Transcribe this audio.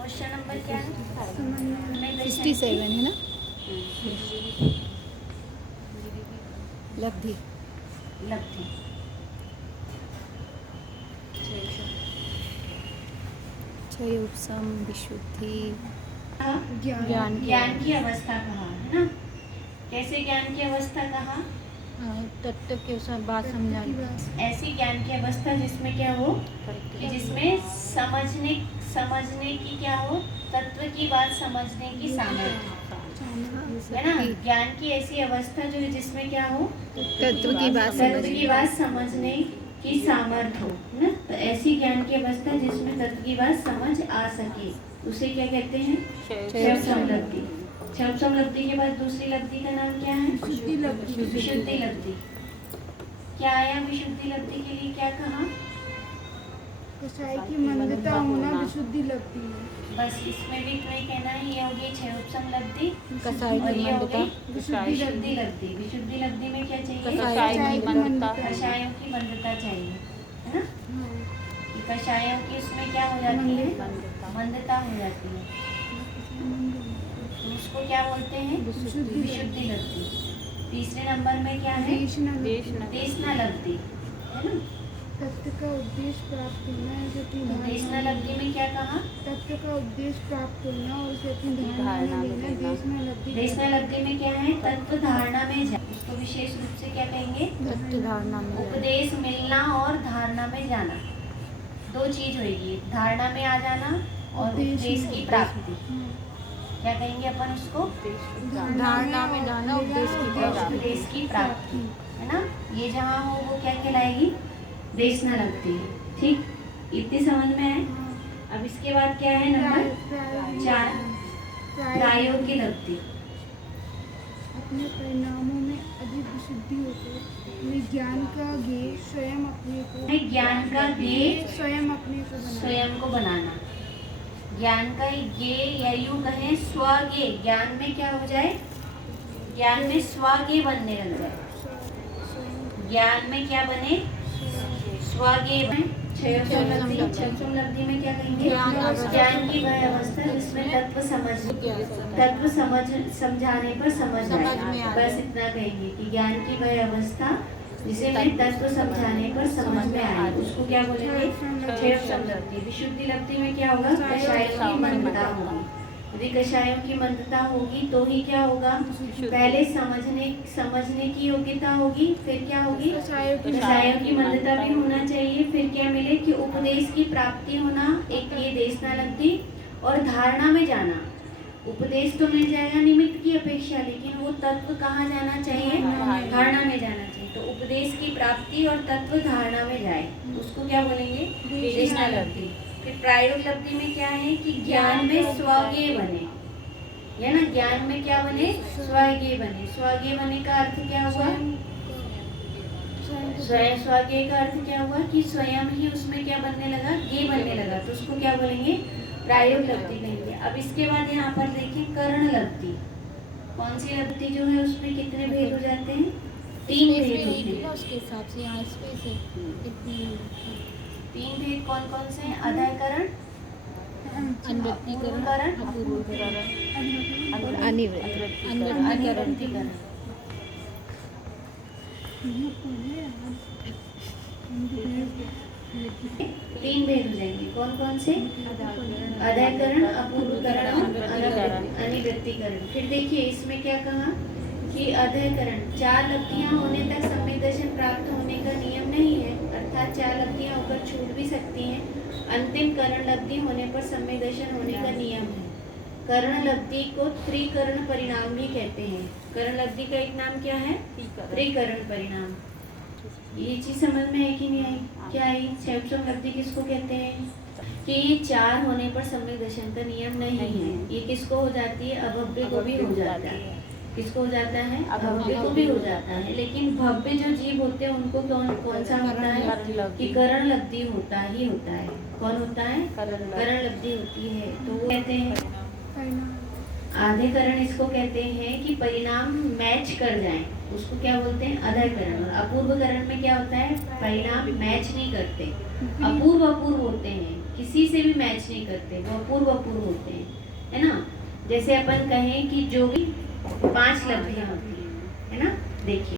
Question number क्या है? 67 है ना। लब्धि लब्धि। क्षय उपशम विशुद्धि ज्ञान की अवस्था कहा है ना। कैसे ज्ञान की अवस्था कहा? तत्व के बात समझाने। ऐसी ज्ञान की अवस्था जिसमें क्या हो कि जिसमें समझने की क्या हो, तत्व की बात समझने की सामर्थ्य है ना। ज्ञान की ऐसी अवस्था जो है जिसमें क्या हो, तत्व की बात समझने की सामर्थ्य हो ना। तो ऐसी ज्ञान की अवस्था जिसमें तत्व की बात समझ आ सके उसे क्या कहते हैं? क्षयोपशम लब्धि। क्षयोपशम लब्धि के बाद दूसरी लब्धि का नाम क्या है? विशुद्धि लब्धि। क्या आया विशुद्धि लब्धि के लिए? क्या कहा? कसाई की मंदता होना विशुद्धि लब्धि है। बस इसमें भी तुम्हें कहना है ये होगी क्षयोपशम लब्धि कसाई और की ये हो मंदता। गई विशुद्धि लब्धि। विशुद्धि लब्धि में क्या चाहिए? कसाई की मंदता। कषायों की मंदता चाहिए है ना। कि कषायों की उसमें क्या हो जाती है? मंदता हो जाती है। तो उसको क्या बोलते हैं? विशुद्धि लब्धि। तीसरे नंबर में क्या है? देशना लब्धि है ना। तत्व का उद्देश्य प्राप्त होना और उसे अपनी देशना लब्धि में क्या कहा? तत्व का उद्देश्य प्राप्त होना और उसे अपनी धारणा में लेना देशना लब्धि। देशना लब्धि में क्या है? तत्व धारणा में जाना। उसको विशेष रूप से क्या कहेंगे? तत्व धारणा में उपदेश मिलना और धारणा में जाना, दो चीज होगी। धारणा में आ जाना और उपदेश की प्राप्ति। क्या कहेंगे अपन उसको? धारणा में जाना, उपदेश की प्राप्ति है ना। ये जहाँ हो वो क्या कहलाएगी? देशना लब्धि। ठीक, इतनी समझ में है। अब इसके बाद क्या है? नंबर 4 प्रायोगिक लब्धि। अपने परिणामों में अधिक विशुद्धि होकर अपने ज्ञान का ज्ञेय स्वयं अपने को ज्ञान का ज्ञेय स्वयं को बनाना। ज्ञान का ज्ञेय या यूं कहें स्वज्ञेय। ज्ञान में क्या हो जाए? ज्ञान में स्वज्ञेय बनने लग जाए। ज्ञान में क्या बने? स्वज्ञेय बने। क्षयोपशम लब्धि में क्या कहेंगे? ज्ञान की वह अवस्था जिसमें तत्व समझाने पर समझ आए। बस इतना कहेंगे कि ज्ञान की वह अवस्था जिसे में तत्व समझाने पर समझ में आए उसको क्या बोलेंगे? क्षयोपशम लब्धि। विशुद्धि लब्धि में क्या होगा? कषायों की मंदता होगी। यदि कषायों की मंदता होगी तो ही क्या होगा? पहले समझने की योग्यता होगी, फिर क्या होगी? कषायों की मंदता भी होना चाहिए। फिर क्या मिले कि उपदेश की प्राप्ति होना, एक ये देशना लब्धि, और धारणा में जाना। उपदेश तो मिल जाएगा निमित्त की अपेक्षा, लेकिन वो तत्व कहाँ जाना चाहिए? धारणा में जाना चाहिए। तो उपदेश की प्राप्ति और तत्व धारणा में जाए उसको क्या बोलेंगे? देशना लब्धि। फिर प्रायोगिक लब्धि में क्या है कि ज्ञान में स्वज्ञेय बने, है ना। ज्ञान में क्या बने? स्वज्ञेय बने। स्वज्ञेय बने का अर्थ क्या हुआ? स्वज्ञेय का अर्थ क्या हुआ कि स्वयं ही उसमें क्या बनने लगा? ज्ञेय बनने लगा। तो उसको क्या बोलेंगे? प्रायोगिक लब्धि कहेंगे। अब इसके बाद यहाँ पर देखिए करण लब्धि। कौन सी लब्धि जो है उसमें कितने भेद हो जाते हैं? 3 भेद होते हैं। उसके हिसाब से यहाँ स्पेस है। 3 भेद कौन कौन से हैं? अधायकरण, अपूर्वकरण और अनिवृत्तिकरण। 3 भेद हो जाएंगे। कौन कौन से? अधायकरण, अपूर्वकरण और अनिवृत्तिकरण। फिर देखिए इसमें क्या कहा कि अधायकरण 4 लब्धियां होने तक सम्यक दर्शन प्राप्त होने का नियम नहीं है, अर्थात 4 लब्धियां होकर छूट भी सकती हैं। अंतिम करण लब्धि होने पर सम्यक दर्शन होने का नियम है। करण लब्धि को त्रिकरण परिणाम भी कहते हैं। करण लब्धि का एक नाम क्या है? त्रिकरण परिणाम। ये चीज समझ में है कि नहीं आई? क्या आई? क्षयोपशम लब्धि किसको कहते हैं? कि ये 4 होने पर सम्यक दर्शन का नियम नहीं है। ये किसको हो जाती है? अभव्य को भी हो जाता है। किसको हो जाता है? अभव्य को भी हो जाता है। लेकिन भव्य जो जीव होते हैं उनको कौन सा होता है? कि करण लब्धि होता ही होता है। कौन होता है? करण लब्धि होती है। तो वो कहते हैं आधे करण इसको कहते हैं कि परिणाम मैच कर जाएं, उसको क्या बोलते हैं? अधायकरण। और अपूर्व करण में क्या होता है? परिणाम मैच नहीं करते, अपूर्व होते हैं। किसी से भी मैच नहीं करते, वो अपूर्व अपूर्व होते हैं, है ना। जैसे अपन कहें कि जो भी 5 लब्धियां होती हैं, है ना। देखिए